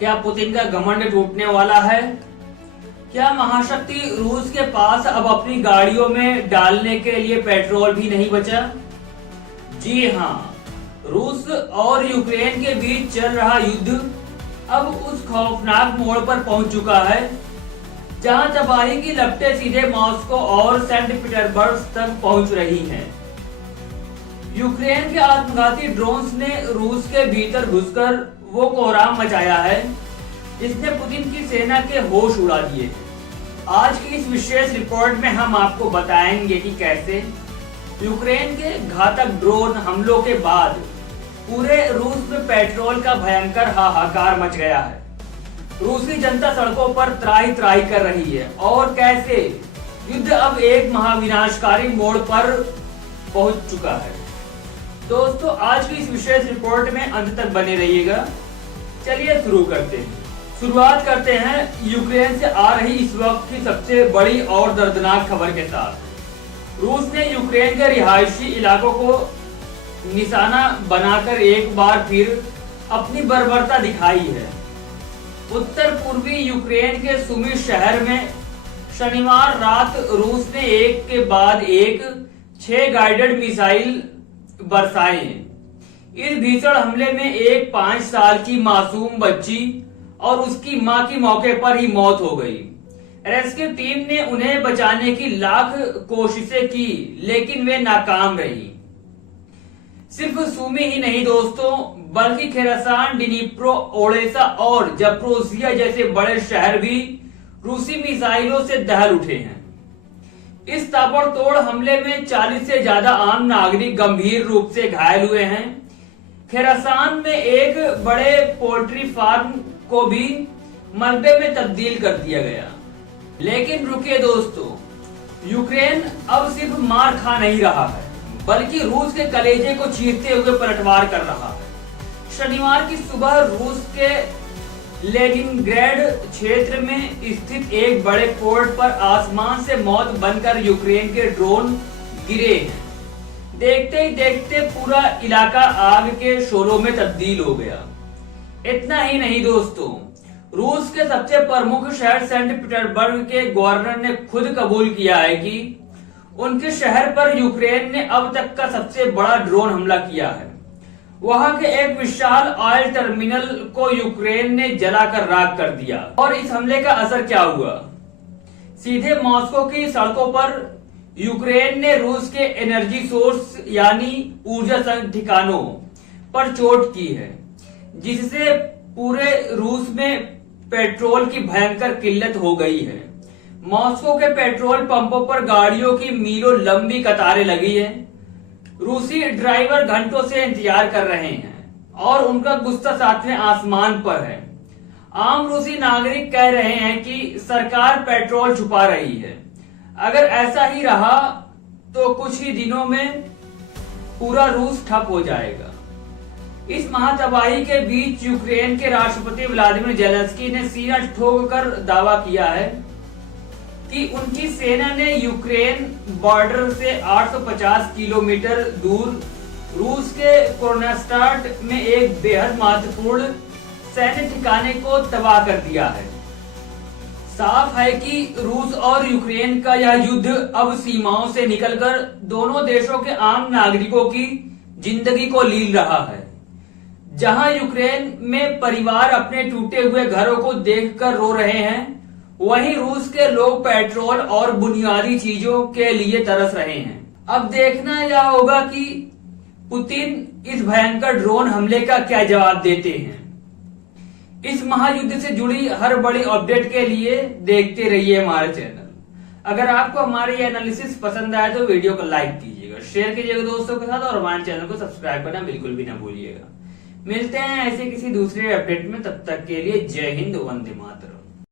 क्या पुतिन का घमंड टूटने वाला है? क्या महाशक्ति रूस के पास अब अपनी गाड़ियों में डालने के लिए पेट्रोल भी नहीं बचा? जी हाँ, रूस और यूक्रेन के बीच चल रहा युद्ध अब उस खौफनाक मोड़ पर पहुंच चुका है जहां तबाही की लपटें सीधे मॉस्को और सेंट पीटर्सबर्ग तक पहुंच रही हैं। यूक्रेन के आत्मघाती ड्रोन्स ने रूस के भीतर घुसकर वो कोहराम मचाया है जिसने पुतिन की सेना के होश उड़ा दिए थे। आज की इस विशेष रिपोर्ट में हम आपको बताएंगे कि कैसे यूक्रेन के घातक ड्रोन हमलों के बाद पूरे रूस में पेट्रोल का भयंकर हाहाकार मच गया है। रूस की जनता सड़कों पर त्राही त्राही कर रही है और कैसे युद्ध अब एक महाविनाशकारी मोड़ पर पहुंच चुका है। दोस्तों, आज की इस विशेष रिपोर्ट में अंत तक बने रहिएगा। चलिए शुरू करते हैं। शुरुआत करते हैं यूक्रेन से आ रही इस वक्त की सबसे बड़ी और दर्दनाक खबर के साथ। रूस ने यूक्रेन के रिहायशी इलाकों को निशाना बनाकर एक बार फिर अपनी बर्बरता दिखाई है। उत्तर पूर्वी यूक्रेन के सुमी शहर में शनिवार रात रूस ने एक के बाद एक 6 गाइडेड मिसाइल बरसाए। इस भीषण हमले में एक 5 साल की मासूम बच्ची और उसकी मां की मौके पर ही मौत हो गई। रेस्क्यू टीम ने उन्हें बचाने की लाख कोशिशें की लेकिन वे नाकाम रही। सिर्फ सुमी ही नहीं दोस्तों, बल्कि खेरासान, डिनीप्रो, ओडेसा और जप्रोसिया जैसे बड़े शहर भी रूसी मिसाइलों से दहल उठे हैं। इस ताबड़तोड़ हमले में 40 से ज्यादा आम नागरिक गंभीर रूप से घायल हुए हैं। खेरासान में एक बड़े पोल्ट्री फार्म को भी मलबे में तब्दील कर दिया गया। लेकिन रुकिए दोस्तों, यूक्रेन अब सिर्फ मार खा नहीं रहा है बल्कि रूस के कलेजे को चीरते हुए पलटवार कर रहा है। शनिवार की सुबह रूस के लेनिनग्राड क्षेत्र में स्थित एक बड़े पोर्ट पर आसमान से मौत बनकर यूक्रेन के ड्रोन गिरे हैं। देखते ही देखते पूरा इलाका आग के शोलों में तब्दील हो गया। इतना ही नहीं दोस्तों, रूस के सबसे प्रमुख शहर सेंट पीटर्सबर्ग के गवर्नर ने खुद कबूल किया है कि उनके शहर पर यूक्रेन ने अब तक का सबसे बड़ा ड्रोन हमला किया है। वहां के एक विशाल ऑयल टर्मिनल को यूक्रेन ने जलाकर राख कर दिया। और इस हमले का असर क्या हुआ? सीधे मॉस्को की सड़कों पर यूक्रेन ने रूस के एनर्जी सोर्स यानी ऊर्जा ठिकानों पर चोट की है, जिससे पूरे रूस में पेट्रोल की भयंकर किल्लत हो गई है। मॉस्को के पेट्रोल पंपों पर गाड़ियों की मीलों लंबी कतारें लगी हैं। रूसी ड्राइवर घंटों से इंतजार कर रहे हैं और उनका गुस्सा सातवें आसमान पर है। आम रूसी नागरिक कह रहे हैं कि सरकार पेट्रोल छुपा रही है। अगर ऐसा ही रहा तो कुछ ही दिनों में पूरा रूस ठप हो जाएगा। इस महातबाही के बीच यूक्रेन के राष्ट्रपति व्लादिमीर जेलेंस्की ने सीना ठोककर दावा किया है कि उनकी सेना ने यूक्रेन बॉर्डर से 850 किलोमीटर दूर रूस के क्रोनास्टार्ट में एक बेहद महत्वपूर्ण सैन्य ठिकाने को तबाह कर दिया है। साफ है कि रूस और यूक्रेन का यह युद्ध अब सीमाओं से निकलकर दोनों देशों के आम नागरिकों की जिंदगी को लील रहा है। जहां यूक्रेन में परिवार अपने टूटे हुए घरों को देखकर रो रहे हैं, वहीं रूस के लोग पेट्रोल और बुनियादी चीजों के लिए तरस रहे हैं। अब देखना यह होगा कि पुतिन इस भयंकर ड्रोन हमले का क्या जवाब देते हैं। इस महायुद्ध से जुड़ी हर बड़ी अपडेट के लिए देखते रहिए हमारे चैनल। अगर आपको हमारे ये एनालिसिस पसंद आए तो वीडियो को लाइक कीजिएगा, शेयर कीजिएगा दोस्तों के साथ और हमारे चैनल को सब्सक्राइब करना बिल्कुल भी ना भूलिएगा। मिलते हैं ऐसे किसी दूसरे अपडेट में, तब तक के लिए जय हिंद, वंदे मातरम।